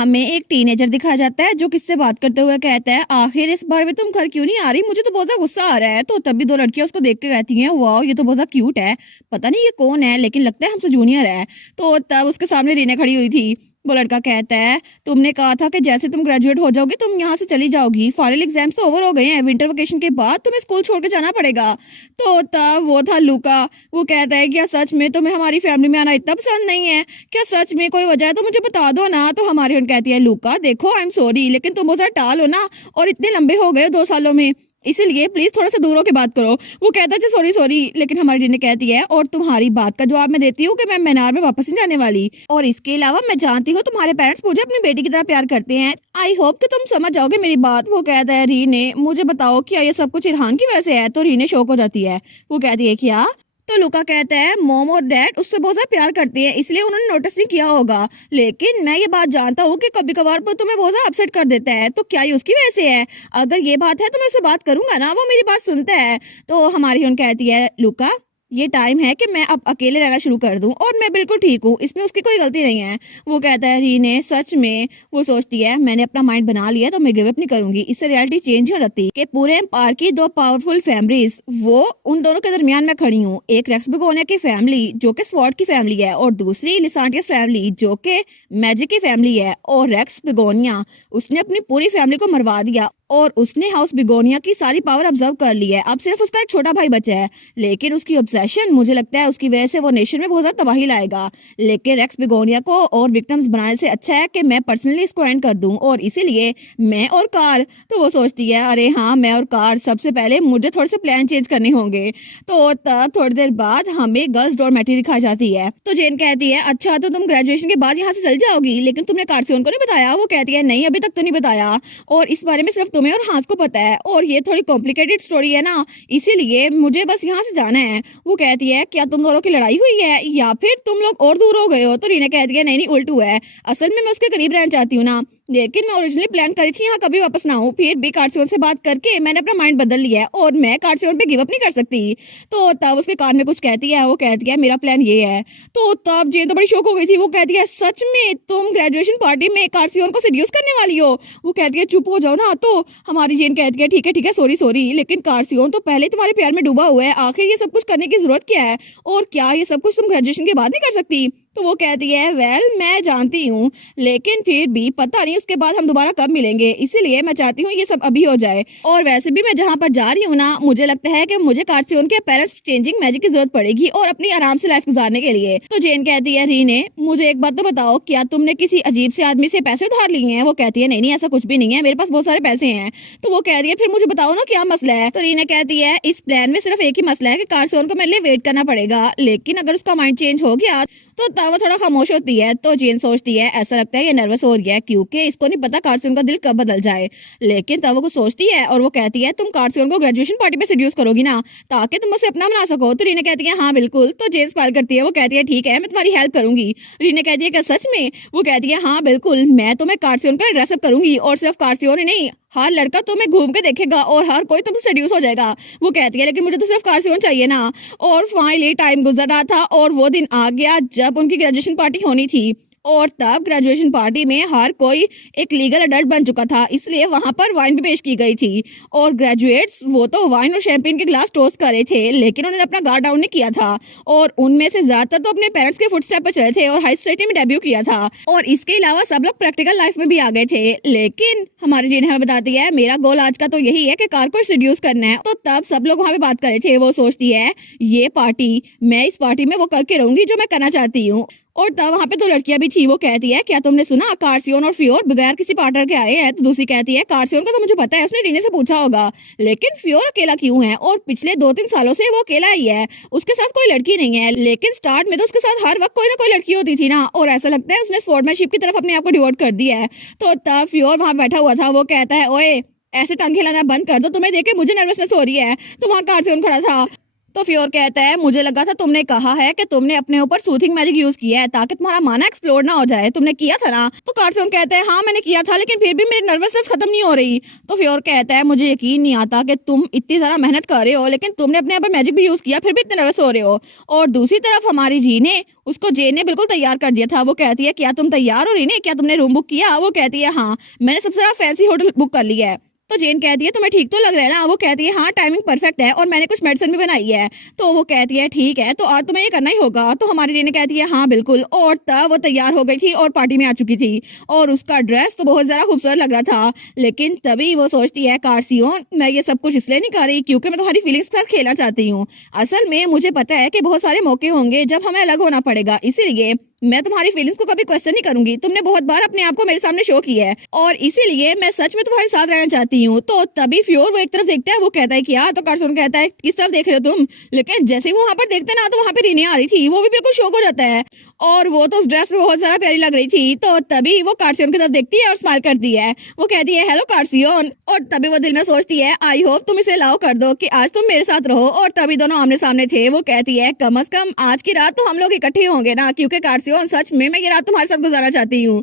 हमें एक टीनेजर दिखाया जाता है जो किससे बात करते हुए कहता है, आखिर इस बार में तुम घर क्यों नहीं आ रही, मुझे तो बहुत ज्यादा गुस्सा आ रहा है। तो तभी दो लड़कियां उसको देख के कहती हैं, वाह ये तो बहुत ज्यादा क्यूट है, पता नहीं ये कौन है, लेकिन लगता है हमसे जूनियर है। तो तब उसके सामने रीना खड़ी हुई थी। वो लड़का कहता है, तुमने कहा था कि जैसे तुम ग्रेजुएट हो जाओगी तुम यहाँ से चली जाओगी, फाइनल एग्जाम्स तो ओवर हो गए हैं, विंटर वेकेशन के बाद तुम्हें स्कूल छोड़ के जाना पड़ेगा। तो तब वो था लूका। वो कहता है, क्या सच में तुम्हें हमारी फैमिली में आना इतना पसंद नहीं है? क्या सच में कोई वजह है तो मुझे बता दो ना। तो हमारी उन कहती है, लूका देखो आई एम सॉरी, लेकिन तुम बहुत सारा टाल हो ना, और इतने लंबे हो गए 2 सालों में, इसीलिए प्लीज थोड़ा सा दूर होकर बात करो। वो कहता है, सॉरी सॉरी, लेकिन हमारी टीने कहती है, और तुम्हारी बात का जवाब मैं देती हूँ कि मैं मीनार में वापस नहीं जाने वाली, और इसके अलावा मैं जानती हूँ तुम्हारे पेरेंट्स मुझे अपनी बेटी की तरह प्यार करते हैं, आई होप कि तुम समझ जाओगे मेरी बात। वो कहता है, रीने मुझे बताओ क्या ये सब कुछ इरहान की वजह से है? तो रीने शौक हो जाती है। वो कहती है, क्या? तो लुका कहता है, मॉम और डैड उससे बहुत ज्यादा प्यार करते हैं, इसलिए उन्होंने नोटिस नहीं किया होगा, लेकिन मैं ये बात जानता हूँ कि कभी कभार पर तुम्हें बहुत ज्यादा अपसेट कर देता है, तो क्या ये उसकी वजह से है? अगर ये बात है तो मैं उससे बात करूंगा ना, वो मेरी बात सुनता है। तो हमारी हीरोइन कहती है, लुका ये टाइम है कि मैं अब अकेले रहना शुरू कर दूं, और मैं बिल्कुल ठीक हूँ, इसमें उसकी कोई गलती नहीं है। वो कहता है, रीने सच में? वो सोचती है, मैंने अपना माइंड बना लिया तो मैं गिव अप नहीं करूंगी, इससे रियलिटी चेंज हो जाती कि पूरे एम्पायर की 2 पावरफुल फैमिलीज, वो उन दोनों के दरमियान मैं खड़ी हूँ। एक रेक्स बिगोनिया की फैमिली जो कि स्वॉर्ड की फैमिली है, और दूसरी लिसांटियस फैमिली जो कि मैजिक की फैमिली है। और रेक्स बिगोनिया उसने अपनी पूरी फैमिली को मरवा दिया, और उसने हाउस बिगोनिया की सारी पावर ऑब्जर्व कर ली है। अब सिर्फ उसका एक छोटा भाई बचा है, लेकिन उसकी ऑब्सेशन मुझे लगता है उसकी वजह से वो नेशन में बहुत ज्यादा तबाही लाएगा। लेकिन रेक्स बिगोनिया को और विक्टिम्स बनाने से अच्छा है कि मैं पर्सनली इसको एंड कर दूं, और इसीलिए मैं और कार। तो वो सोचती है, अरे हाँ मैं और कार, सबसे पहले मुझे थोड़े से प्लान चेंज करने होंगे। तो तब थोड़ी देर बाद हमें गर्ल्स डॉर्मेट्री दिखाई जाती है। तो जेन कहती है, अच्छा तो तुम ग्रेजुएशन के बाद यहाँ से चल जाओगी, लेकिन तुमने कार्सियन को नहीं बताया? वो कहती है, नहीं अभी तक तो नहीं बताया, और इस बारे में सिर्फ तुम्हें और हांस को पता है, और ये थोड़ी कॉम्प्लिकेटेड स्टोरी है ना, इसीलिए मुझे बस यहाँ से जाना है। वो कहती है, क्या तुम दोनों की लड़ाई हुई है या फिर तुम लोग और दूर हो गए हो? तो रीना कहती है, नहीं नहीं उल्टू है, असल में मैं उसके करीब रहना चाहती हूँ ना, लेकिन मैं ओरिजिनली प्लान करी थी यहाँ कभी वापस ना हूँ, फिर भी कार्सियन से बात करके मैंने अपना माइंड बदल लिया है, और मैं कार्सियन पे गिव अप नहीं कर सकती। तो तब उसके कान में कुछ कहती है। वो कहती है, मेरा प्लान ये है। तो तब जेन तो बड़ी शौक हो गई थी। वो कहती है, सच में तुम ग्रेजुएशन पार्टी में कार्सियन को सेड्यूस करने वाली हो? वो कहती है, चुप हो जाओ ना। तो हमारी जेन कहती है, ठीक है सॉरी सॉरी, लेकिन कार्सियन तो पहले तुम्हारे प्यार में डूबा हुआ है, आखिर ये सब कुछ करने की जरूरत क्या है, और क्या ये सब कुछ तुम ग्रेजुएशन के बाद नहीं कर सकती? तो वो कहती है, वेल मैं जानती हूँ, लेकिन फिर भी पता नहीं उसके बाद हम दोबारा कब मिलेंगे, इसीलिए मैं चाहती हूँ ये सब अभी हो जाए। और वैसे भी मैं जहाँ पर जा रही हूँ ना, मुझे लगता है कि मुझे कार्सियन के पेरेंट्स चेंजिंग मैजिक की जरूरत पड़ेगी, और अपनी आराम से लाइफ गुजारने के लिए। तो जेन कहती है, रीने मुझे एक बात तो बताओ, क्या तुमने किसी अजीब से आदमी से पैसे उधार लिए हैं? वो कहती है, नहीं नहीं ऐसा कुछ भी नहीं है, मेरे पास बहुत सारे पैसे हैं। तो वो कहती है, फिर मुझे बताओ ना क्या मसला है? तो रीना कहती है, इस प्लान में सिर्फ एक ही मसला है कि कार्सियन को मेरे लिए वेट करना पड़ेगा, लेकिन अगर उसका माइंड चेंज हो गया तो तब वो थोड़ा खामोश होती है। तो जेन सोचती है, ऐसा लगता है ये नर्वस हो रही है, क्योंकि इसको नहीं पता कार्सियन का दिल कब बदल जाए। लेकिन तब वो कुछ सोचती है, और वो कहती है, तुम कार्सियन को ग्रेजुएशन पार्टी पे सेड्यूस करोगी ना, ताकि तुम उसे अपना बना सको? तो रीना कहती है, हाँ बिल्कुल। तो जेन स्माइल करती है। वो कहती है, ठीक है मैं तुम्हारी हेल्प करूंगी। रीना कहती है, क्या सच में? वो कहती है, हाँ बिल्कुल, मैं तुम्हें कार्सियन का ड्रेसअप करूंगी, और सिर्फ कार्सियन ही नहीं, हर लड़का तुम्हें घूम के देखेगा, और हर कोई तुमसे सेड्यूस हो जाएगा। वो कहती है, लेकिन मुझे तो सिर्फ कार्सियन चाहिए ना। और फाइनली टाइम गुजर रहा था, और वो दिन आ गया जब उनकी ग्रेजुएशन पार्टी होनी थी, और तब ग्रेजुएशन पार्टी में हर कोई एक लीगल अडल्ट बन चुका था, इसलिए वहां पर वाइन भी पेश की गई थी। और ग्रेजुएट्स वो तो वाइन और शैंपेन के ग्लास टोस्ट कर रहे थे, लेकिन उन्होंने अपना गार्ड डाउन नहीं किया था, और उनमें से ज्यादातर तो अपने पेरेंट्स के फुटस्टेप पर चले थे और हाई सोसाइटी में डेब्यू किया था। और इसके अलावा सब लोग प्रैक्टिकल लाइफ में भी आ गए थे। लेकिन हमारी रीना हमें बताती है, मेरा गोल आज का तो यही है कि कार को सिड्यूस करना है। तो तब सब लोग वहाँ पे बात कर रहे थे। वो सोचती है, ये पार्टी, मैं इस पार्टी में वो करके रहूंगी जो मैं करना चाहती हूँ। और तब वहाँ पे 2 लड़कियां भी थी। वो कहती है, क्या तुमने सुना कार्सियन और फियोर बगैर किसी पार्टनर के आए हैं? तो दूसरी कहती है, कार्सियन का तो मुझे पता है, उसने रीने से पूछा होगा, लेकिन फियोर अकेला क्यों है? और पिछले 2-3 सालों से वो अकेला ही है, उसके साथ कोई लड़की नहीं है। लेकिन स्टार्ट में तो उसके साथ हर वक्त कोई ना कोई लड़की होती थी ना, और ऐसा लगता है उसने स्पोर्ट्समैनशिप की तरफ अपने आप को डिवोट कर दिया है। तो तब फियोर वहाँ बैठा हुआ था। वो कहता है, ओए ऐसे टांग हिलाना बंद कर दो, तुम्हें देख के मुझे नर्वसनेस हो रही है। तो वहाँ कार्सियन खड़ा था। तो फियोर कहता है, मुझे लगा था तुमने कहा है कि तुमने अपने ऊपर सूथिंग मैजिक यूज किया है ताकि तुम्हारा माना एक्सप्लोड ना हो जाए, तुमने किया था ना? तो कार्सियन कहता है, हाँ मैंने किया था, लेकिन फिर भी मेरी नर्वसनेस खत्म नहीं हो रही। तो फियोर कहता है, मुझे यकीन नहीं आता कि तुम इतनी ज्यादा मेहनत कर रहे हो, लेकिन तुमने अपने ऊपर मैजिक भी यूज किया, फिर भी इतने नर्वस हो रहे हो। और दूसरी तरफ हमारी रीने उसको जे ने बिल्कुल तैयार कर दिया था। वो कहती है क्या तुम तैयार हो रीने, क्या तुमने रूम बुक किया? वो कहती है हाँ मैंने सबसे ज्यादा फैंसी होटल बुक कर लिया है। तो जेन कहती है तुम्हें ठीक तो लग रहा है ना? वो कहती है हाँ टाइमिंग परफेक्ट है और मैंने कुछ मेडिसिन भी बनाई है। तो वो कहती है ठीक है तो आज तुम्हें ये करना ही होगा। तो हमारी रीने कहती है हाँ बिल्कुल। और तब वो तैयार हो गई थी और पार्टी में आ चुकी थी और उसका ड्रेस तो बहुत ज्यादा खूबसूरत लग रहा था। लेकिन तभी वो सोचती है कार्सियोन मैं ये सब कुछ इसलिए नहीं कर रही क्योंकि मैं तुम्हारी फीलिंग्स के साथ खेलना चाहती हूँ। असल में मुझे पता है कि बहुत सारे मौके होंगे जब हमें अलग होना पड़ेगा, इसीलिए मैं तुम्हारी फीलिंग्स को कभी क्वेश्चन नहीं करूंगी। तुमने बहुत बार अपने आप को मेरे सामने शो किया है और इसीलिए मैं सच में तुम्हारे साथ रहना चाहती हूँ। तो तभी फ्योर वो एक तरफ देखता है, वो कहता है कि यार, तो कार्सन कहता है किस तरफ देख रहे हो तुम? लेकिन जैसे ही वो वहां पर देखते ना तो वहां पे रीने आ रही थी, वो भी बिल्कुल शॉक हो जाता है और वो तो उस ड्रेस में बहुत ज्यादा प्यारी लग रही थी। तो तभी वो कार्सियन की तरफ देखती है और स्माइल करती है। वो कहती है हेलो कार्सियन। और तभी वो दिल में सोचती है आई होप तुम इसे अलाउ कर दो कि आज तुम मेरे साथ रहो। और तभी दोनों आमने सामने थे। वो कहती है कम से कम आज की रात तो हम लोग इकट्ठे होंगे ना, क्योंकि कार्सियन सच में मैं ये रात तुम्हारे साथ गुजारना चाहती हूँ।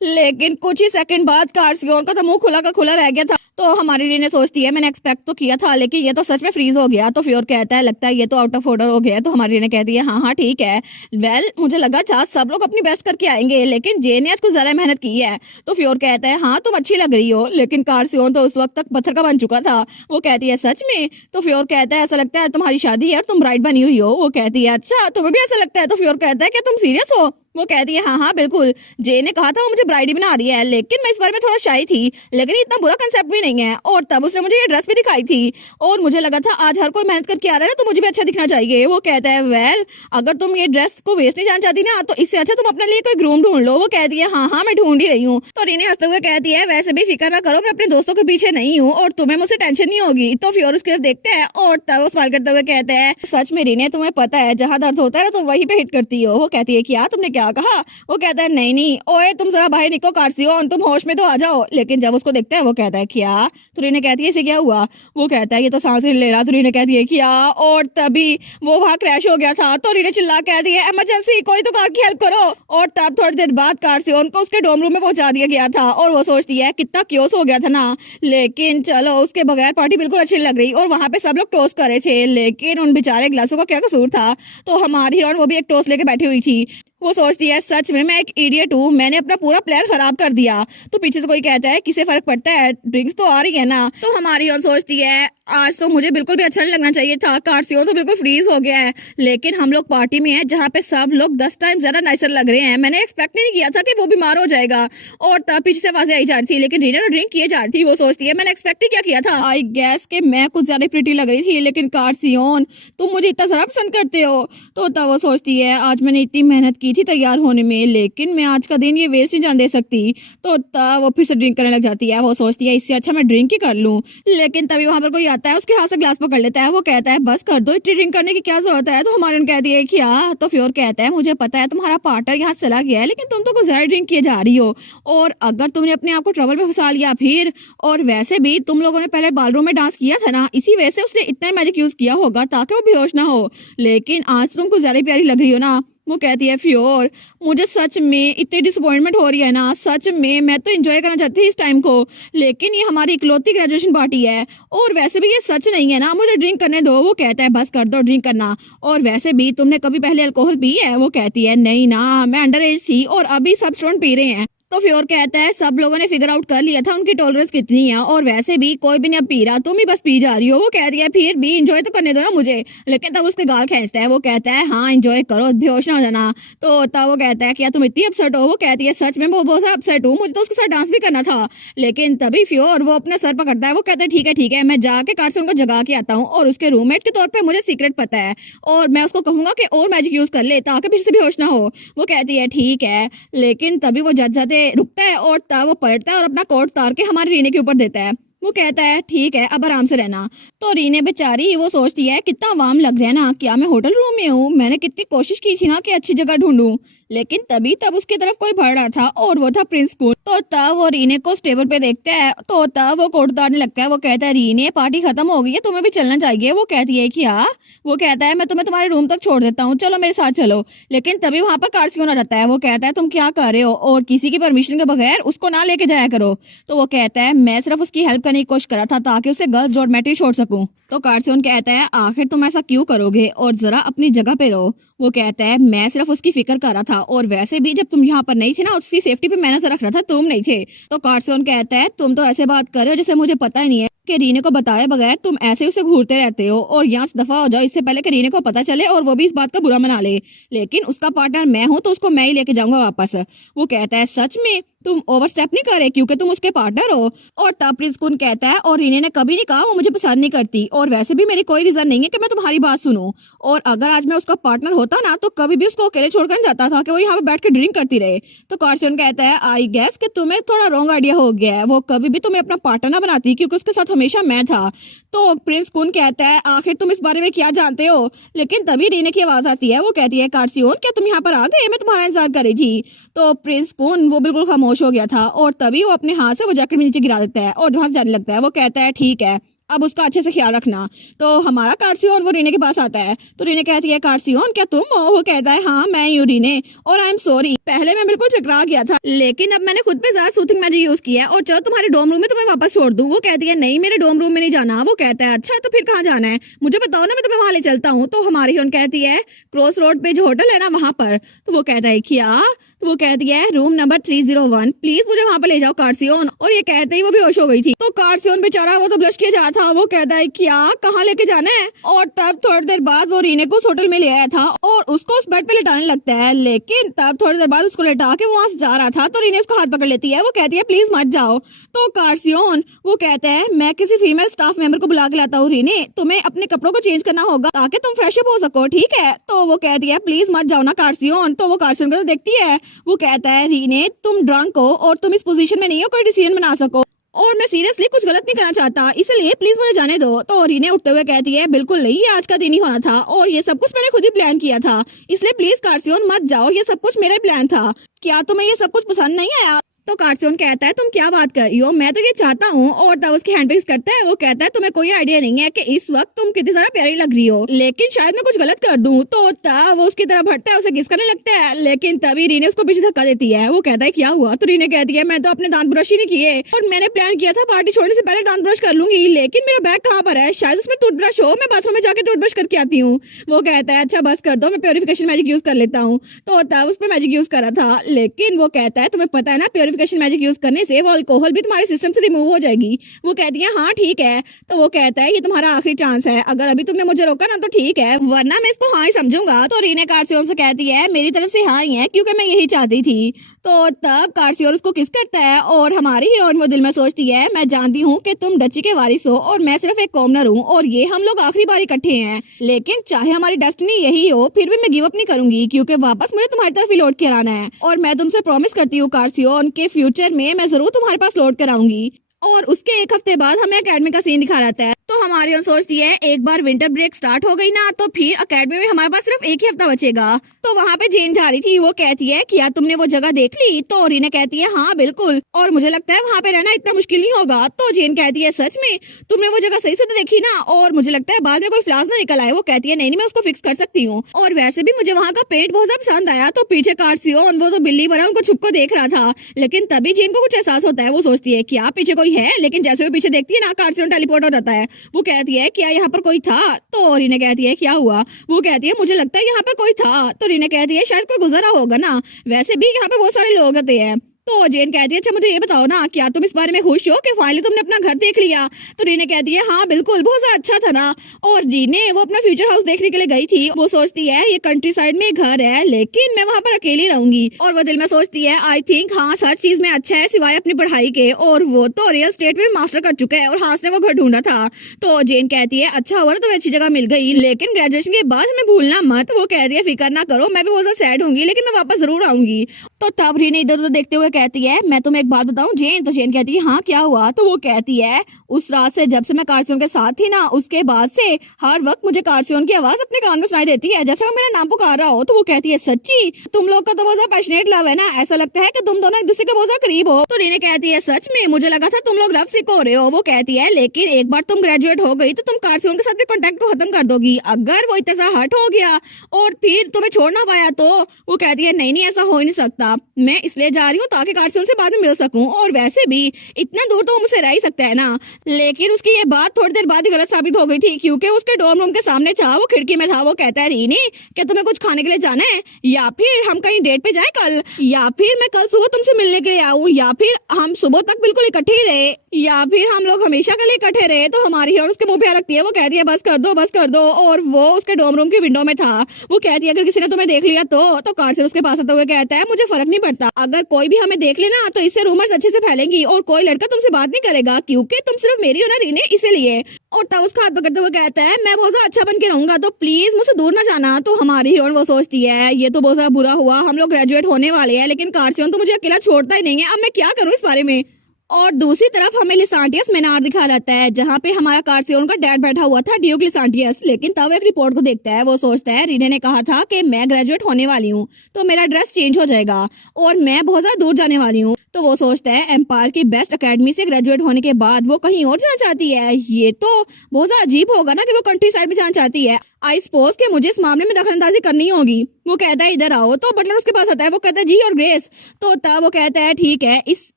लेकिन कुछ ही सेकंड बाद कार्सियन का तो मुंह खुला का खुला रह गया था। तो हमारी रीने सोचती है मैंने एक्सपेक्ट तो किया था लेकिन ये तो सच में फ्रीज हो गया। तो फ्योर कहता है लगता है ये तो आउट ऑफ ऑर्डर हो गया है। तो हमारी रीने कहती है हाँ हाँ ठीक है, वेल मुझे लगा था सब लोग अपनी बेस्ट करके आएंगे लेकिन जे ने आज कुछ ज्यादा मेहनत की है। तो फ्योर कहता है हाँ तुम अच्छी लग रही हो, लेकिन कार्सियन तो उस वक्त तक पत्थर का बन चुका था। वो कहती है सच में? तो फ्योर कहता है ऐसा लगता है तुम्हारी शादी है और तुम ब्राइड बनी हुई हो। वो कहती है अच्छा तुम्हें भी ऐसा लगता है? तो फ्योर कहता है क्या तुम सीरियस हो? वो कहती है हाँ हाँ बिल्कुल, जे ने कहा था वो मुझे ब्राइड ही बना रही है, लेकिन मैं इस बारे में थोड़ा शाई थी, लेकिन इतना बुरा कंसेप्ट भी नहीं है। और तब उसने मुझे ये ड्रेस भी दिखाई थी और मुझे लगा था आज हर कोई मेहनत करके आ रहा है तो मुझे भी अच्छा दिखना चाहिए। वो कहता है वेल अगर तुम ये ड्रेस को वेस्ट नहीं जाना चाहती ना तो इससे अच्छा तुम अपने लिए कोई ग्रूम ढूंढ लो। वो कहती है हाँ हाँ मैं ढूंढ ही रही हूँ। तो रीने हंसते हुए कहती है वैसे भी फिक्र ना करो, मैं अपने दोस्तों के पीछे नहीं हूँ और तुम्हें मुझसे टेंशन नहीं होगी। तो फ्योर उसकी तरफ देखते हैं और तब वो स्माइल करते हुए कहते हैं सच में रीने तुम्हें पता है जहाँ दर्द होता है ना तुम वहीं पे हिट करती हो। वो कहती है क्या तुमने क्या कहा? वो कहता है नहीं नहीं ओए तुम जरा बाहर निकलो कार्सियन, तुम होश में तो आ जाओ। लेकिन जब उसको देखता है वो कहता है क्या? तो रीने कहती है इसे क्या हुआ? वो कहता है ये तो सांस नहीं ले रहा। तो रीने कहती है क्या? और तभी वो वहाँ क्रैश हो गया था। तो रीने चिल्ला कहती है इमरजेंसी, कोई तो कार की हेल्प करो। और तब थोड़ी देर बाद कार्सियन को उसके डोम रूम में पहुंचा दिया गया था और वो सोचती है कितना क्योस हो गया था ना, लेकिन चलो उसके बगैर पार्टी बिल्कुल अच्छी लग रही और वहां पे सब लोग टोस्ट कर रहे थे, लेकिन उन बेचारे गिलासों का क्या कसूर था? तो हमारी हीरोइन वो भी एक टोस्ट लेके बैठी हुई थी। वो सोचती है सच में मैं एक इडियट हूँ, मैंने अपना पूरा प्लान खराब कर दिया। तो पीछे से कोई कहता है किसे फर्क पड़ता है, ड्रिंक्स तो आ रही है ना। तो हमारी हीरोइन सोचती है आज तो मुझे बिल्कुल भी अच्छा नहीं लगना चाहिए था, कार्सियन तो बिल्कुल फ्रीज हो गया है, लेकिन हम लोग पार्टी में हैं जहाँ पे सब लोग 10 टाइम ज्यादा नाइसर लग रहे हैं। मैंने एक्सपेक्ट नहीं किया था कि वो बीमार हो जाएगा। और तब पीछे से आवाजें आई जा रही थी लेकिन रीना तो ड्रिंक किए जा रही थी। वो सोचती है मैंने एक्सपेक्ट ही क्या किया था, आई गैस के मैं कुछ ज्यादा प्रिटी लग रही थी, लेकिन कार्सियन तुम मुझे इतना सारा पसंद करते हो। तो तब वो सोचती है आज मैंने इतनी मेहनत की थी तैयार होने में, लेकिन मैं आज का दिन ये वेस्ट नहीं जाने दे सकती। तो तब वो फिर से ड्रिंक करने लग जाती है। वो सोचती है इससे अच्छा मैं ड्रिंक ही कर लूं, लेकिन तभी वहां पर कोई आता है, उसके हाथ से ग्लास पकड़ लेता है। वो कहता है बस कर दो, इतनी ड्रिंक करने की क्या जरूरत है? तो हमारे कहती है क्या? तो फ्योर कहता है मुझे पता है तुम्हारा पार्टनर यहाँ चला गया है, लेकिन तुम तो कुछ ज्यादा ड्रिंक किए जा रही हो और अगर तुमने अपने आप को ट्रबल में फंसा लिया फिर, और वैसे भी तुम लोगों ने पहले बालरूम में डांस किया था ना, इसी वजह से उसने इतना मैजिक यूज किया होगा ताकि वो बेहोश ना हो, लेकिन आज तुम कुछ ज्यादा प्यारी लग रही हो ना। वो कहती है फ्योर मुझे सच में इतनी डिसअपॉइंटमेंट हो रही है ना, सच में मैं तो एंजॉय करना चाहती थी इस टाइम को, लेकिन ये हमारी इकलौती ग्रेजुएशन पार्टी है और वैसे भी ये सच नहीं है ना, मुझे ड्रिंक करने दो। वो कहता है बस कर दो ड्रिंक करना, और वैसे भी तुमने कभी पहले अल्कोहल पी है? वो कहती है नहीं ना, मैं अंडर एज थी और अभी सब स्टूडेंट पी रहे हैं। तो फ्योर कहता है सब लोगों ने फिगर आउट कर लिया था उनकी टॉलरेंस कितनी है और वैसे भी कोई भी नहीं अब पी रहा, तुम ही बस पी जा रही हो। वो कहती है फिर भी एंजॉय तो करने दो ना मुझे, लेकिन तब उसके गाल खींचता है। वो कहता है हाँ एंजॉय करो, बेहोश ना हो जाना। तो तब वो कहता है क्या तुम इतनी अपसेट हो? वो कहती है सच में बहुत बहुत अपसेट हूँ, मुझे तो उसके साथ डांस भी करना था। लेकिन तभी फ्योर वो अपना सर पकड़ता है। वो कहता है ठीक है मैं जाके कार्सियन को जगा के आता हूँ और उसके रूममेट के तौर पर मुझे सीक्रेट पता है और मैं उसको कहूंगा कि और मैजिक यूज कर ले ताकि फिर से बेहोश ना हो। वो कहती है ठीक है, लेकिन तभी वो जाते रुकता है और तब वो पलटता है और अपना कोट उतार के हमारी रीने के ऊपर देता है। वो कहता है ठीक है अब आराम से रहना। तो रीने बेचारी वो सोचती है कितना वार्म लग रहा है ना, क्या मैं होटल रूम में हूँ? मैंने कितनी कोशिश की थी ना कि अच्छी जगह ढूंढूं, लेकिन तभी तब उसकी तरफ कोई बढ़ रहा था और वो था प्रिंस कून। तो तब वो रीने को स्टेबल पे देखता है, तो तब वो कोट उतारने लगता है। वो कहता है रीने पार्टी खत्म हो गई है, तुम्हें भी चलना चाहिए। वो कहती है क्या? वो कहता है मैं तुम्हें तुम्हारे रूम तक छोड़ देता हूँ, चलो मेरे साथ चलो। लेकिन तभी वहां पर कार्सियन आ रहता है। वो कहता है तुम क्या कर रहे हो और किसी की परमिशन के बगैर उसको ना लेके जाया करो। तो वो कहता है मैं सिर्फ उसकी हेल्प करने की कोशिश करा था ताकि उसे गर्ल्स डॉर्मेट्री छोड़ सकूं। तो कार्सियोन कहता है आखिर तुम ऐसा क्यों करोगे और जरा अपनी जगह पे रहो। वो कहता है मैं सिर्फ उसकी फिक्र कर रहा था और वैसे भी जब तुम यहाँ पर नहीं थे ना उसकी सेफ्टी पे मैं नजर रख रहा था, तुम नहीं थे। तो कार्सियोन कहता है तुम तो ऐसे बात कर रहे हो जैसे मुझे पता ही नहीं है कि रीने को बताए बगैर तुम ऐसे उसे घूरते रहते हो और यहाँ से दफा हो जाओ इससे पहले कि रीने को पता चले और वो भी इस बात का बुरा मना ले। लेकिन उसका पार्टनर मैं हूँ तो उसको मैं ही लेके जाऊंगा वापस। वो कहता है सच में तुम ओवरस्टेप नहीं कर रहे क्योंकि तुम उसके पार्टनर हो। और तब प्रिंस कुन कहता है और रीने ने कभी नहीं कहा वो मुझे पसंद नहीं करती और वैसे भी मेरी कोई रीजन नहीं है कि मैं तुम्हारी बात सुनूं। और अगर आज मैं उसका पार्टनर होता ना तो कभी भी उसको अकेले छोड़कर नहीं जाता था कि वो यहाँ पे बैठ के ड्रिंक करती रहे। तो कार्सियोन कहता है आई गेस कि तुम्हें थोड़ा रॉन्ग आइडिया हो गया है, वो कभी भी तुम्हें अपना पार्टनर ना बनाती क्योंकि उसके साथ हमेशा मैं था। तो प्रिंस कुन कहता है आखिर तुम इस बारे में क्या जानते हो। लेकिन तभी रीने की आवाज आती है। वो कहती है कार्सियोन क्या तुम यहाँ पर आ गए, मैं तुम्हारा इंतजार कर रही थी। तो प्रिंस कुन वो बिल्कुल खामोश हो गया था और तभी वो अपने हाथ से वो जैकेट में नीचे गिरा देता है और वहां से जाने लगता है। वो कहता है ठीक है अब उसका अच्छे से ख्याल रखना। तो हमारा कार्सियोन वो रीने के पास आता है। तो रीने कहती है कार्सियोन क्या तुम हो। वो कहता है हाँ मैं ही हूँ रीने और आई एम सॉरी, पहले मैं बिल्कुल चकरा गया था लेकिन अब मैंने खुद पे ज्यादा सूथिंग मैजिक यूज किया है और चलो तुम्हारे डोम रूम में तुम्हें वापस छोड़ दूं। वो कहती है नहीं मेरे डोम रूम में नहीं जाना। वो कहता है अच्छा तो फिर कहाँ जाना है मुझे बताओ ना, मैं तुम्हें वहां ले चलता हूँ। तो हमारी हीरोइन कहती है क्रॉस रोड पे जो होटल है ना वहां पर। तो वो कहता है क्या। तो वो कहती है रूम नंबर 301 प्लीज मुझे वहां पर ले जाओ कार्सियोन। और ये कहते ही वो बेहोश हो गई थी। तो कार्सियोन बेचारा वो तो ब्लश किया जा था। वो कहता है क्या कहाँ लेके जाना है। और तब थोड़ी देर बाद वो रीने को उस होटल में ले आया था और उसको उस बेड पे लेटाने लगता है। लेकिन तब थोड़ी देर बाद उसको लेटा के वो वहां से जा रहा था तो रीने उसको हाथ पकड़ लेती है। वो कहती है प्लीज मत जाओ। तो कार्सियोन वो कहता है मैं किसी फीमेल स्टाफ मेंबर को बुला के लाता हूँ रीने, तुम्हें अपने कपड़ों को चेंज करना होगा ताकि तुम फ्रेश अप हो सको, ठीक है। तो वो कहती है प्लीज मत जाओ ना कार्सियोन। तो वो कार्सियोन को देखती है। वो कहता है रीने तुम ड्रंक हो और तुम इस पोजीशन में नहीं हो कोई डिसीजन बना सको और मैं सीरियसली कुछ गलत नहीं करना चाहता इसलिए प्लीज मुझे जाने दो। तो रीने उठते हुए कहती है बिल्कुल नहीं, ये आज का दिन ही होना था और ये सब कुछ मैंने खुद ही प्लान किया था इसलिए प्लीज कार्सियोन मत जाओ, ये सब कुछ मेरा ही प्लान था। क्या तुम्हें ये सब कुछ पसंद नहीं आया। तो कार्सियोन कहता है तुम क्या बात कर रही हो, मैं तो ये चाहता हूँ। और तब उसके हैंड पिक्स करता है। वो कहता है तुम्हें कोई आइडिया नहीं है कि इस वक्त तुम कितनी ज्यादा प्यारी लग रही हो लेकिन शायद मैं कुछ गलत कर दूं। तो तब वो उसकी तरफ हटता है, उसे किस करने लगता है लेकिन तभी रीने उसको पीछे धक्का देती है। वो कहता है क्या हुआ। तो रीने कहती है मैं तो अपने दांत ब्रश ही नहीं किए और मैंने प्लान किया था पार्टी छोड़ने से पहले दांत ब्रश कर लूंगी लेकिन मेरा बैग कहाँ पर है, शायद उसमें टूथब्रश हो, मैं बाथरूम में जाके टूथब्रश करके आती हूँ। वो कहता है अच्छा बस कर दो, मैं प्योरिफिकेशन मैजिक यूज कर लेता हूँ। तो तब उस पर मैजिक यूज करा था लेकिन वो कहता है तुम्हें पता है ना प्योरिफिकेशन मैजिक यूज करने से वो अल्कोहल भी तुम्हारे सिस्टम से रिमूव हो जाएगी। वो कहती है हाँ ठीक है। तो वो कहता है ये तुम्हारा आखिरी चांस है, अगर अभी तुमने मुझे रोका ना तो ठीक है वरना मैं इसको हाँ ही समझूंगा। तो रीने कार्सियोन से कहती है मेरी तरफ से हाँ ही है क्योंकि मैं यही चाहती थी। तो तब कार्सियोन उसको किस करता है और हमारी हीरोइन वो दिल में सोचती है मैं जानती हूँ कि तुम डची के वारिस हो और मैं सिर्फ एक कॉमनर हूँ और ये हम लोग आखिरी बार इकट्ठे हैं लेकिन चाहे हमारी डेस्टिनी यही हो फिर भी मैं गिव अप नहीं करूंगी क्योंकि वापस मुझे तुम्हारी तरफ ही लौट के आना है और मैं तुमसे प्रॉमिस करती हूँ कार्सियोन के फ्यूचर में मैं जरूर तुम्हारे पास लौट कर आऊंगी। और उसके एक हफ्ते बाद हमें एकेडमी का सीन दिखा रहता है। तो हमारी सोचती है एक बार विंटर ब्रेक स्टार्ट हो गई ना तो फिर एकेडमी में हमारे पास सिर्फ एक ही हफ्ता बचेगा। तो वहाँ पे जेन जा रही थी। वो कहती है क्या तुमने वो जगह देख ली। तो रीने कहती है हाँ बिल्कुल और मुझे लगता है वहाँ पे रहना इतना मुश्किल नहीं होगा। तो जेन कहती है सच में तुमने वो जगह सही से तो देखी ना और मुझे लगता है बाद में कोई फ्लास ना निकल आए। वो कहती है नहीं मैं उसको फिक्स कर सकती हूँ और वैसे भी मुझे वहाँ का पेंट बहुत ज्यादा पसंद आया। तो पीछे कार्सियोन वो तो बिल्ली बना उनको छुप को देख रहा था लेकिन तभी जेन को कुछ एहसास होता है। वो सोचती है क्या पीछे कोई है लेकिन जैसे वो पीछे देखती है ना कार्सियोन टेलीपोर्ट हो जाता है। वो कहती है क्या यहाँ पर कोई था। तो रीने कहती है क्या हुआ। वो कहती है मुझे लगता है यहाँ पर कोई था। तो रीने कहती है शायद कोई गुजरा होगा ना, वैसे भी यहाँ पे बहुत सारे लोग होते हैं। तो जेन कहती है अच्छा मुझे ये बताओ ना क्या तुम इस बारे में खुश हो कि फाइनली तुमने अपना घर देख लिया। तो रीने कहती है हाँ बिल्कुल बहुत ज्यादा अच्छा था ना। और रीने वो अपना फ्यूचर हाउस देखने के लिए गई थी। वो सोचती है ये कंट्री साइड में घर है लेकिन मैं वहाँ पर अकेली रहूंगी और वो दिल में सोचती है आई थिंक हाँ हर चीज में अच्छा है सिवाय अपनी पढ़ाई के और वो तो रियल स्टेट में मास्टर कर चुका है और हास ने वो घर ढूंढा था। तो जेन कहती है अच्छा हुआ ना तुम्हें अच्छी जगह मिल गई लेकिन ग्रेजुएशन के बाद हमें भूलना मत। वो कहती है फिक्र ना करो मैं भी बहुत ज्यादा सैड होंगी लेकिन मैं वापस जरूर आऊंगी। तो तब रीने इधर उधर देखते हुए कहती है मैं तुम्हें एक बात बताऊं जेन। तो जेन कहती है हाँ क्या हुआ। तो वो कहती है उस रात से जब से मैं कार्सियोन के साथ थी ना उसके बाद से हर वक्त मुझे कार्सियोन की आवाज अपने कान में सुनाई देती है जैसे वो मेरा नाम पुकार रहा हो। तो वो कहती है सच्ची तुम लोग का तो बहुत ज्यादा पैशनेट लव है ना, ऐसा लगता है कि तुम दोनों एक दूसरे के बहुत ज्यादा करीब हो। तो रीने कहती है सच में मुझे लगा था तुम लोग लव सिक हो रहे हो। वो कहती है लेकिन एक बार तुम ग्रेजुएट हो गई तो तुम कार्सियोन के साथ भी कॉन्टेक्ट को खत्म कर दोगी अगर वो इतना हर्ट हो गया और फिर तुम्हें छोड़ ना पाया। तो वो कहती है नहीं नहीं ऐसा हो ही नहीं सकता, मैं इसलिए जा रही हूँ ताकि कार्सियन से बाद में मिल सकूं, और वैसे भी इतना दूर तो वो मुझसे रह ही सकता है ना। लेकिन उसकी ये बात थोड़ी देर बाद ही गलत साबित हो गई थी, क्योंकि उसके डॉर्म रूम के सामने था, वो खिड़की में था। वो कहता है रीनी क्या तुम्हें कुछ खाने के लिए जाना है, या फिर हम कहीं डेट पे जाए कल, या फिर मैं कल सुबह तुमसे मिलने के लिए आऊँ, या फिर हम सुबह तक बिल्कुल इकट्ठे ही रहे, या फिर हम लोग हमेशा के लिए इकट्ठे रहे। तो हमारी और उसके मुंह पे रखती है। वो कहती है बस कर दो बस कर दो, और वो उसके डॉर्म रूम की विंडो में था। वो कहती है अगर किसी ने तुम्हें देख लिया तो कार्सियन उसके पास आता हुए कहता है मुझे फर्क नहीं पड़ता, अगर कोई भी हमें देख लेना तो इससे रूमर्स अच्छे से फैलेंगी और कोई लड़का तुमसे बात नहीं करेगा, क्योंकि तुम सिर्फ मेरी हो ना रीने, इसीलिए। और तब उसका हाथ पकड़ते हुए कहता है मैं बहुत ज्यादा अच्छा बन के रहूंगा, तो प्लीज मुझसे दूर ना जाना। तो हमारी हीरोइन वो सोचती है ये तो बहुत ज्यादा बुरा हुआ, हम लोग ग्रेजुएट होने वाले हैं, लेकिन कार्सियन तो मुझे अकेला छोड़ता ही नहीं है, अब मैं क्या करूँ इस बारे में। और दूसरी तरफ हमें लिसांटियस मीनार दिखा रहता है, जहाँ पे हमारा कार्सियन का डैड बैठा हुआ था, ड्यूक लिसांटियस। लेकिन तब एक रिपोर्ट को देखता है। वो सोचता है रीने ने कहा था कि मैं ग्रेजुएट होने वाली हूँ तो मेरा ड्रेस चेंज हो जाएगा और मैं बहुत ज्यादा दूर जाने वाली हूँ। तो वो सोचता है एम्पायर की बेस्ट एकेडमी से ग्रेजुएट होने के बाद वो कहीं और जाना चाहती है। ये तो बहुत ज्यादा अजीब होगा ना कि वो कंट्री साइड में जाना चाहती है। आई सपोज कि मुझे इस मामले में दखलंदाजी करनी होगी। वो कहता है इधर आओ। तो बटलर उसके पास आता है। वो कहता है जी और ग्रेस। तो तब वो कहता है ठीक है, इस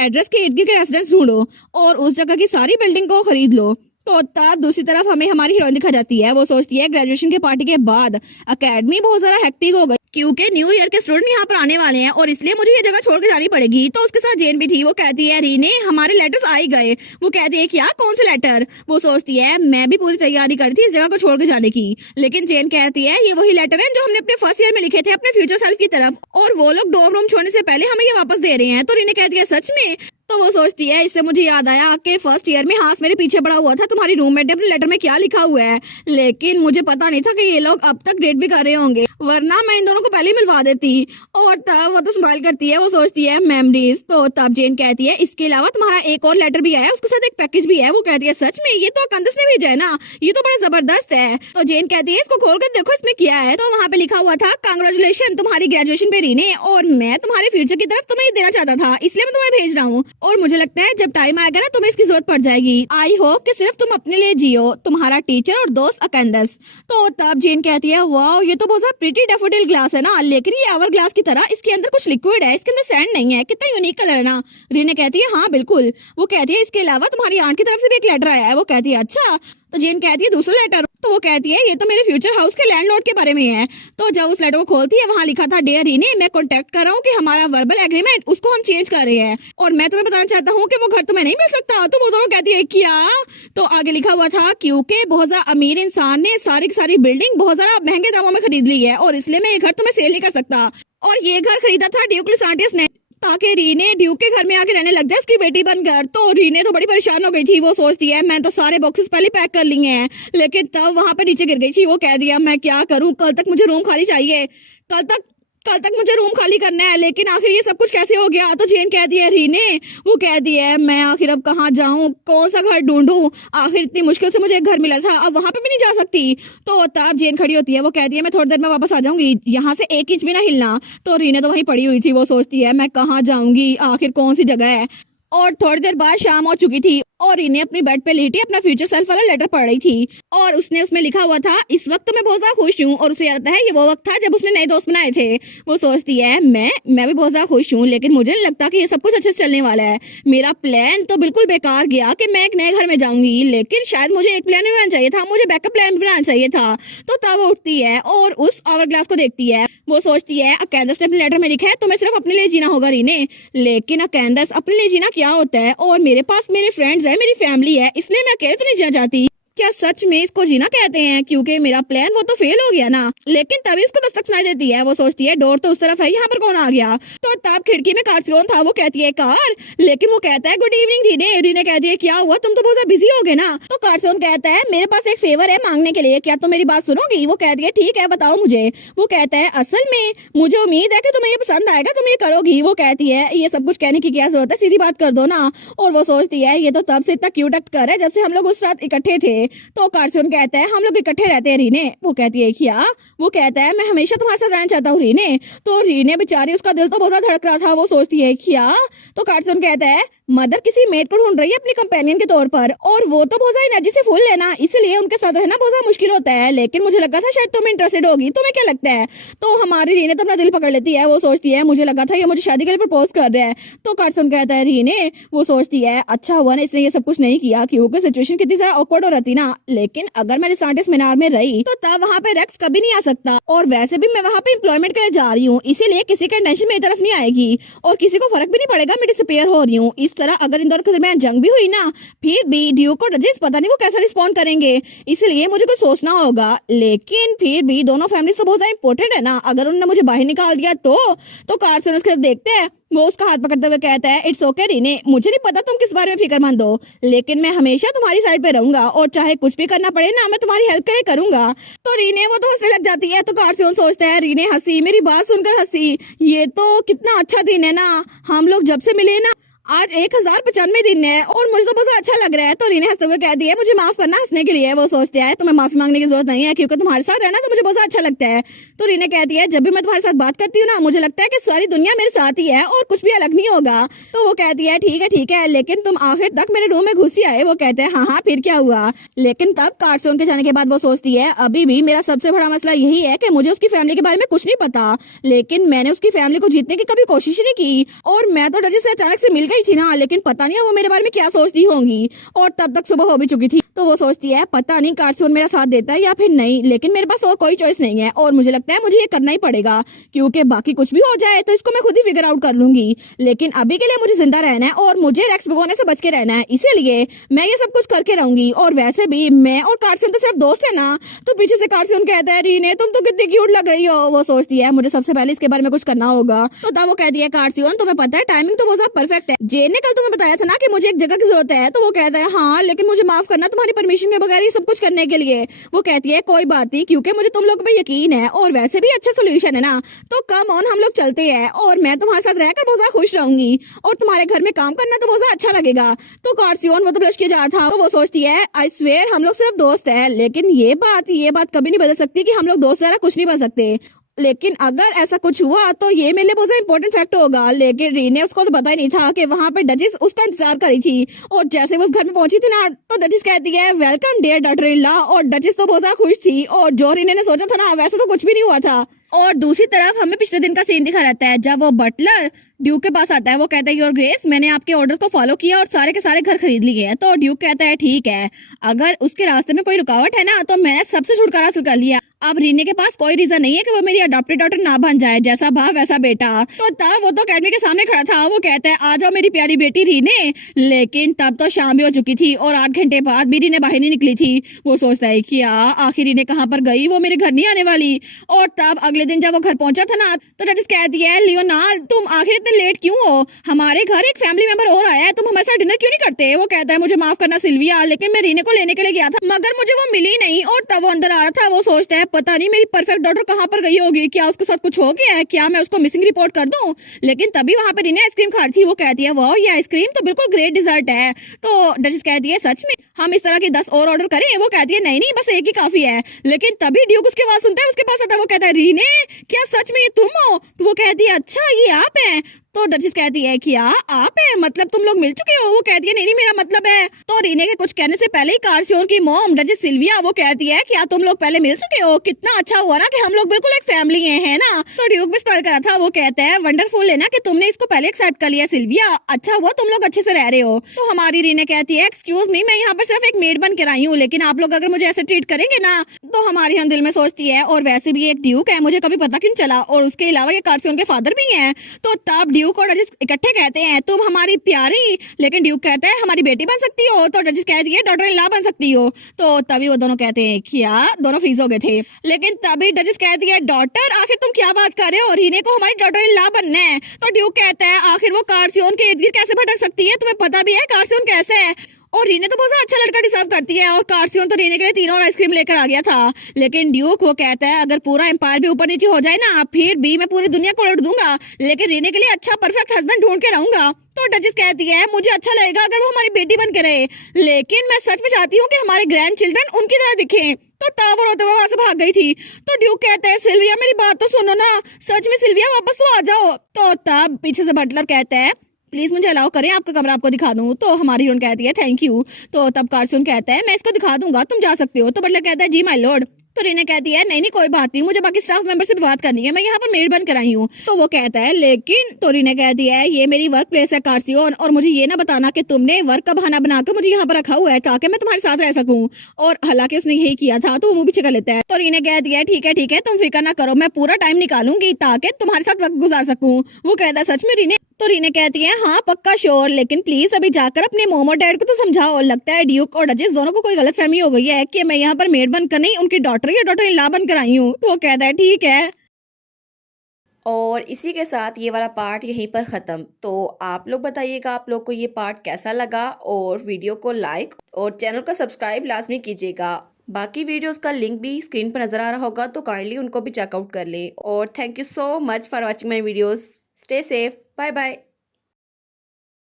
एड्रेस के इर्द गिर्द के रेसिडेंस ढूंढो और उस जगह की सारी बिल्डिंग को खरीद लो। तो तब दूसरी तरफ हमें हमारी हीरोइन दिखा जाती है। वो सोचती है ग्रेजुएशन के पार्टी के बाद एकेडमी बहुत ज्यादा हेक्टिक हो गई, क्योंकि न्यू ईयर के स्टूडेंट यहाँ पर आने वाले हैं और इसलिए मुझे ये जगह छोड़ के जानी पड़ेगी। तो उसके साथ जेन भी थी। वो कहती है रीने हमारे लेटर्स आ ही गए। वो कहती है क्या, कौन से लेटर? वो सोचती है मैं भी पूरी तैयारी करी थी इस जगह को छोड़ के जाने की, लेकिन जेन कहती है ये वही लेटर है जो हमने अपने फर्स्ट ईयर में लिखे थे अपने फ्यूचर सेल्फ की तरफ, और वो लोग डोम रूम छोड़ने से पहले हमें ये वापस दे रहे हैं। तो रीने कहती है सच में? तो वो सोचती है इससे मुझे याद आया कि फर्स्ट ईयर में हास मेरे पीछे पड़ा हुआ था, तुम्हारी रूममेट ने अपने लेटर में क्या लिखा हुआ है, लेकिन मुझे पता नहीं था कि ये लोग अब तक डेट भी कर रहे होंगे, वरना मैं इन दोनों को पहले ही मिलवा देती। और तब वो तो स्माइल करती है। वो सोचती है मेमोरीज। तो तब जेन कहती है इसके अलावा तुम्हारा एक और लेटर भी आया, उसके साथ एक पैकेज भी है। वो कहती है सच में? ये तो कंदस ने भेजा है ना, ये तो बड़ा जबरदस्त है। तो जेन कहती है इसको खोल कर देखो इसमें क्या है। तो वहाँ पे लिखा हुआ था कांग्रेचुलेशन तुम्हारी ग्रेजुएशन पे रीने, और मैं तुम्हारे फ्यूचर की तरफ तुम्हें देना चाहता था, इसलिए मैं तुम्हें भेज रहा हूँ, और मुझे लगता है जब टाइम आएगा ना तुम्हें इसकी जरूरत पड़ जाएगी। आई होप कि सिर्फ तुम अपने लिए जियो। तुम्हारा टीचर और दोस्त अकेंदस। तो तब जेन कहती है वाह ये तो बहुत प्रिटी डैफोडिल ग्लास है ना, लेकिन ये आवर ग्लास की तरह इसके अंदर कुछ लिक्विड है, इसके अंदर सैंड नहीं है, कितना यूनिक कलर है ना। रीने कहती है हाँ बिल्कुल। वो कहती है इसके अलावा तुम्हारी आंट की तरफ से भी एक लेटर आया है। वो कहती है अच्छा। तो जेन कहती है दूसरा लेटर? तो वो कहती है ये तो मेरे फ्यूचर हाउस के लैंडलॉर्ड के बारे में है। तो जब उस लेटर को खोलती है वहाँ लिखा था डियर रीने मैं कॉन्टेक्ट कर रहा हूँ कि हमारा वर्बल एग्रीमेंट उसको हम चेंज कर रहे हैं, और मैं तुम्हें बताना चाहता हूँ कि वो घर तुम्हें नहीं मिल सकता। तो वो दोनों कहती है क्या? तो आगे लिखा हुआ था क्योंकि बहुत ज्यादा अमीर इंसान ने सारी की सारी बिल्डिंग बहुत ज्यादा महंगे दामों में खरीद ली है, और इसलिए मैं ये घर तुम्हें सेल नहीं कर सकता। और ये घर खरीदा था ड्यूक लिसांटियस ने ताकि रीने ड्यूक के घर में आके रहने लग जाए उसकी बेटी बनकर। तो रीने तो बड़ी परेशान हो गई थी। वो सोचती है मैं तो सारे बॉक्सेस पहले पैक कर लिए हैं, लेकिन तब वहां पे नीचे गिर गई थी। वो कह दिया मैं क्या करूं, कल तक मुझे रूम खाली चाहिए, कल तक मुझे रूम खाली करना है, लेकिन आखिर ये सब कुछ कैसे हो गया? तो जेन कहती है रीने, वो कहती है मैं आखिर अब कहाँ जाऊं, कौन सा घर ढूंढूं, आखिर इतनी मुश्किल से मुझे एक घर मिला था, अब वहां पे भी नहीं जा सकती। तो तब जेन खड़ी होती है। वो कहती है मैं थोड़ी देर में वापस आ जाऊंगी, यहाँ से 1 इंच भी ना हिलना। तो रीने तो वहीं पड़ी हुई थी। वो सोचती है मैं कहाँ जाऊंगी, आखिर कौन सी जगह है। और थोड़ी देर बाद शाम हो चुकी थी और इन्हें अपनी बेड पे लेटी अपना फ्यूचर सेल्फ वाला लेटर पढ़ रही थी, और उसने उसमें लिखा हुआ था इस वक्त तो मैं बहुत ज्यादा खुश हूँ, और उसे याद आता है ये वो वक्त था जब उसने नए दोस्त बनाए थे। वो सोचती है मैं भी बहुत ज्यादा खुश हूँ, लेकिन मुझे नहीं लगता कि ये सब कुछ अच्छे से चलने वाला है। मेरा प्लान तो बिल्कुल बेकार गया कि मैं एक नए घर में जाऊंगी, लेकिन शायद मुझे एक प्लान भी बनाना चाहिए था, मुझे बैकअप प्लान भी बनाना चाहिए था। तो तब वो उठती है और उस आवर ग्लास को देखती है। वो सोचती है अकेंदस ने अपने लेटर में लिखा है तुम्हें सिर्फ अपने लिए जीना होगा रीने, लेकिन अकेंदस अपने लिए जीना क्या होता है, और मेरे पास मेरे फ्रेंड्स है, मेरी फैमिली है, इसलिए मैं अकेले तो नहीं जीना चाहती। क्या सच में इसको जीना कहते हैं? क्योंकि मेरा प्लान वो तो फेल हो गया ना। लेकिन तभी उसको दस्तक सुनाई देती है। वो सोचती है डोर तो उस तरफ है, यहाँ पर कौन आ गया? तो तब खिड़की में कार्सियन था। वो कहती है कार, लेकिन वो कहता है गुड इवनिंग रीने। रीने कहती है क्या हुआ, तुम तो बहुत बिजी हो गए ना। तो कार्सियन कहता है मेरे पास एक फेवर है मांगने के लिए, क्या तुम मेरी बात सुनोगी? वो कहती है ठीक है बताओ मुझे। वो कहता है असल में मुझे उम्मीद है कि तुम्हें ये पसंद आएगा, तुम ये करोगी। वो कहती है ये सब कुछ कहने की क्या जरूरत है, सीधी बात कर दो ना। और वो सोचती है ये तो तब से इतना क्यूट एक्ट कर है जब से हम लोग उस रात इकट्ठे थे। तो कार्सियन कहता है हम लोग इकट्ठे रहते हैं रीने। वो कहती है क्या? वो कहता है मैं हमेशा तुम्हारे साथ रहना चाहता हूँ रीने। तो रीने बेचारी उसका दिल तो बहुत धड़क रहा था। वो सोचती है क्या? तो कार्सियन कहता है मदर किसी मेड को ढूंढ रही है अपनी कंपेनियन के तौर पर, और वो तो बहुत एनर्जी से फुल है ना, इसलिए उनके साथ रहना बहुत मुश्किल होता है। लेकिन मुझे लगा था शायद तुम इंटरेस्टेड होगी, तुम्हें क्या लगता है? तो हमारी रीने तो अपना दिल पकड़ लेती है, वो सोचती है मुझे लगा था ये मुझे शादी के लिए प्रपोज कर रहा है। तो कार्सन कहता है रीने, वो सोचती है अच्छा हुआ ना इसने ये सब कुछ नहीं किया, क्योंकि सिचुएशन कितनी ज्यादा ऑकवर्ड हो रहती ना। लेकिन अगर मैं रिसार्टिस मीनार में रही तो तब वहाँ पे रेक्स कभी नहीं आ सकता, और वैसे भी मैं वहाँ पे एम्प्लॉयमेंट के लिए जा रही हूँ, इसीलिए किसी का टेंशन मेरी तरफ नहीं आएगी और किसी को फर्क भी नहीं पड़ेगा मैं डिसअपीयर हो रही हूँ। इस तरह अगर इन दोनों के दरमियान जंग भी हुई ना, फिर भी ड्यूक और डचेस पता नहीं वो कैसा रिस्पॉन्ड करेंगे, इसलिए मुझे कुछ सोचना होगा। लेकिन फिर भी दोनों फैमिली तो बहुत ज्यादा इंपॉर्टेंट है ना, अगर उन्होंने मुझे बाहर निकाल दिया तो कार्सन उसके देखते हैं, वो उसका हाथ पकड़ते हुए कहता है इट्स ओके रीने, मुझे नहीं पता तुम किस बारे में फिक्रमंद हो, लेकिन मैं हमेशा तुम्हारी साइड पे रहूंगा और चाहे कुछ भी करना पड़े ना मैं तुम्हारी हेल्प के लिए करूंगा। तो रीने वो तो हंसने लग जाती है, तो कार्सन सोचता है रीने हंसी, मेरी बात सुनकर हंसी, ये तो कितना अच्छा दिन है ना, हम लोग जब से मिले ना आज 1095 दिन है और मुझे तो बहुत अच्छा लग रहा है। तो रीने हंसते हुए कहती है मुझे माफ करना हंसने के लिए। वो सोचते हैं तुम्हें माफी मांगने की जरूरत नहीं है, क्योंकि तुम्हारे साथ रहना तो मुझे बहुत अच्छा लगता है। तो रीने कहती है जब भी मैं तुम्हारे साथ बात करती हूँ ना मुझे लगता है कि सारी दुनिया मेरे साथ ही है और कुछ भी अलग नहीं होगा। तो वो कहती है ठीक है, लेकिन तुम आखिर तक मेरे रूम में घुसी आए। वो कहते हैं हाँ फिर क्या हुआ। लेकिन तब कार्सन के जाने के बाद वो सोचती है अभी भी मेरा सबसे बड़ा मसला यही है कि मुझे उसकी फैमिली के बारे में कुछ नहीं पता, लेकिन मैंने उसकी फैमिली को जीतने की कभी कोशिश नहीं की, और मैं तो डचेस से अचानक से मिल गई थी ना, लेकिन पता नहीं वो मेरे बारे में क्या सोचती होंगी। और तब तक सुबह हो भी चुकी थी, तो वो सोचती है पता नहीं कार्सन मेरा साथ देता है या फिर नहीं, लेकिन मेरे पास और कोई चॉइस नहीं है और मुझे लगता है मुझे ये करना ही पड़ेगा, क्योंकि बाकी कुछ भी हो जाए तो इसको मैं खुद ही फिगर आउट कर लूंगी। लेकिन अभी के लिए मुझे जिंदा रहना है और मुझे रेक्स भगोने से बच के रहना है, इसीलिए मैं ये सब कुछ करके रहूंगी। और वैसे भी मैं और कार्सन तो सिर्फ दोस्त है ना। तो पीछे से कार्सन कहता है रीने तुम तो कितनी क्यूट लग रही हो। वो सोचती है मुझे सबसे पहले इसके बारे में कुछ करना होगा। तो तब वो कहती है कार्सन तुम्हें पता है टाइमिंग तो बहुत परफेक्ट है, जेन ने कल तुम्हें बताया था ना कि मुझे एक जगह की जरूरत है। तो वो कहता है हाँ लेकिन मुझे माफ करना तुम्हारी परमिशन के बगैर ये सब कुछ करने के लिए। वो कहती है कोई बात नहीं, क्योंकि मुझे तुम लोग पे यकीन है और वैसे भी अच्छा सोल्यूशन है ना, तो कम ऑन हम लोग चलते हैं और मैं तुम्हारे साथ रहकर बहुत ज्यादा खुश रहूंगी और तुम्हारे घर में काम करना तो बहुत ज्यादा अच्छा लगेगा। तो कार्सियन वो तो ब्लश किया जा रहा था, तो वो सोचती है आई स्वेयर हम लोग सिर्फ दोस्त है, लेकिन ये बात कभी नहीं बदल सकती कि हम लोग दोस्त ज्यादा कुछ नहीं बन सकते। लेकिन अगर ऐसा कुछ हुआ तो ये मेरे लिए बहुत इंपॉर्टेंट फैक्ट होगा। लेकिन रीने उसको तो पता ही नहीं था कि वहाँ पे डचेस उसका इंतजार कर रही थी, और जैसे वो उस घर में पहुंची थी ना तो डचेस कहती है welcome dear daughter in law, और डचेस तो बहुत ज्यादा खुश थी, और जो रीने ने सोचा था ना वैसा तो कुछ भी नहीं हुआ था। और दूसरी तरफ हमें पिछले दिन का सीन दिखा रहता है जब वो बटलर ड्यूक के पास आता है। वो कहता है योर ग्रेस मैंने आपके ऑर्डर को फॉलो किया और सारे के सारे घर खरीद लिए हैं। तो ड्यूक कहता है ठीक है, अगर उसके रास्ते में कोई रुकावट है ना तो मैंने सबसे छुटकारा हासिल कर लिया, अब रीने के पास कोई रीजन नहीं है कि वो मेरी अडॉप्टेड डॉटर ना बन जाए, जैसा बाप वैसा बेटा। तो तब वो तो अकेडमी के सामने खड़ा था, वो कहता है आ जाओ मेरी प्यारी बेटी रीने। लेकिन तब तो शाम भी हो चुकी थी और 8 घंटे बाद भी रीने बाहर नहीं निकली थी। वो सोचता है कि आखिर रीने कहाँ पर गई, वो मेरे घर नहीं आने वाली। और तब अगले दिन जब वो घर पहुंचा था ना तो जज कहती है लियोनार्ड तुम आखिर इतने लेट क्यों हो, हमारे घर एक फैमिली मेंबर और आया है, तुम हमारे साथ डिनर क्यों नहीं करते। वो कहता है मुझे माफ करना सिल्विया, लेकिन मैं रीने को लेने के लिए गया था मगर मुझे वो मिली नहीं। और तब वो अंदर आ रहा था, वो सोचता है पता नहीं मेरी परफेक्ट डॉटर कहाँ पर गई होगी, क्या उसके साथ कुछ हो गया है, क्या मैं उसको मिसिंग रिपोर्ट कर दूं। लेकिन तभी वहां पर रीने आइसक्रीम खा रही थी। वो कहती है वाह ये आइसक्रीम तो बिल्कुल ग्रेट डिजर्ट है। तो डचेस कहती है सच में हम इस तरह की 10 और ऑर्डर करें। वो कहती है नहीं नहीं बस एक ही काफी है। लेकिन तभी ड्यूक उसकी आवाज सुनता है, उसके पास आता है, वो कहता है रीने क्या सच में ये तुम हो। तो वो कहती है अच्छा ये आप हैं। तो डचेस कहती है क्या आप है, मतलब तुम लोग मिल चुके हो। वो कहती है नहीं नहीं मेरा मतलब है। तो रीने के कुछ कहने से पहले ही कार्सियोन की मॉम डचेस सिल्विया वो कहती है क्या तुम लोग पहले मिल चुके हो, कितना अच्छा हुआ ना कि हम लोग बिल्कुल एक फैमिली है ना। तो ड्यूक भी स्पेल करा था, वो कहता है वंडरफुल है ना कि तुमने इसको पहले एक्सेप्ट कर लिया सिल्विया, अच्छा हुआ तुम लोग अच्छे से रह रहे हो। तो हमारी रीने कहती है एक्सक्यूज मी मैं यहाँ पर सिर्फ एक मेड बन के आई हूँ, लेकिन आप लोग अगर मुझे ऐसे ट्रीट करेंगे ना तो हमारी हम दिल में सोचती है और वैसे भी एक ड्यूक है मुझे कभी पता क्यों चला, और उसके अलावा ये कार्सियोन के फादर भी हैं। तो तब ड्यूक और डचेस इकट्ठे कहते हैं तुम हमारी प्यारी, लेकिन ड्यूक कहता है हमारी बेटी बन सकती हो। तो डचेस कहती है डॉटर इन लॉ बन सकती हो। तो तभी वो दोनों कहते हैं क्या, दोनों फ्रीज हो गए थे। लेकिन तभी डचेस कहती है डॉटर आखिर तुम क्या बात कर रहे हो, रीने को हमारी डॉटर इन लॉ बनना है। तो ड्यूक कहता है आखिर वो कार्सियोन के इर्द गिर्द कैसे भटक सकती है, तुम्हें पता भी है कार्सियोन कैसे है, और रीने तो बहुत अच्छा लड़का डिजर्व करती है। और कार्सियोन तो रीने के लिए 3 और आइसक्रीम लेकर आ गया था। लेकिन ड्यूक वो कहता है अगर पूरा एम्पायर भी ऊपर नीचे हो जाए ना फिर भी मैं पूरी दुनिया को उलट दूंगा, लेकिन रीने के लिए अच्छा परफेक्ट हस्बैंड ढूंढ के रहूंगा। तो डचेस कहती है मुझे अच्छा लगेगा अगर वो हमारी बेटी बन के रहे, लेकिन मैं सच में चाहती हूँ कि हमारे ग्रैंड चिल्ड्रन उनकी तरह दिखे। तो टावर होते हुए वहां से भाग गई थी। तो ड्यूक कहता है सिल्विया मेरी बात तो सुनो ना, सच में सिल्विया वापस तो आ जाओ। तो तब पीछे से बटलर कहता है प्लीज मुझे अलाउ करें, आपका कमरा आपको दिखा दूं। तो हमारी हीरोइन कहती है थैंक यू। तो तब कारसून कहता है मैं इसको दिखा दूंगा, तुम जा सकते हो। तो बटलर कहता है जी माय लॉर्ड। तो रीना कहती है नहीं नहीं कोई बात नहीं, मुझे बाकी स्टाफ मेंबर से भी बात करनी है, मैं यहाँ पर मेड बन कर आई हूँ। तो वो कहता है लेकिन, तो रीना कहती है ये मेरी वर्क प्लेस है कारसियोन, और मुझे ये ना बताना कि तुमने वर्क का बहाना बनाकर मुझे यहाँ पर रखा हुआ है ताकि मैं तुम्हारे साथ रह सकूँ। और हालांकि उसने यही किया था, तो वो मुंह पीछे कर लेता है। तो रीना कहती है ठीक है तुम फिक्र ना करो, मैं पूरा टाइम निकालूंगी ताकि तुम्हारे साथ वक्त गुजार सकूं। वो कहता है सच में रीने? तो रीना कहती है हाँ पक्का श्योर, लेकिन प्लीज अभी जाकर अपने मोम और डैड को तो समझाओ। लगता है ड्यूक और डचेस दोनों को कोई गलतफहमी हो गई है कि मैं यहाँ पर मेड बनकर नहीं, उनकी डॉटर या डॉटर इन लॉ बनकर आई हूँ। तो वो कहता है ठीक है। और इसी के साथ ये वाला पार्ट यहीं पर ख़त्म। तो आप लोग बताइएगा आप लोग को ये पार्ट कैसा लगा, और वीडियो को लाइक और चैनल को सब्सक्राइब लाजमी कीजिएगा। बाकी वीडियोस का लिंक भी स्क्रीन पर नज़र आ रहा होगा, तो काइंडली उनको भी चेकआउट कर लें। और thank you so much for watching my videos. Stay safe, bye bye.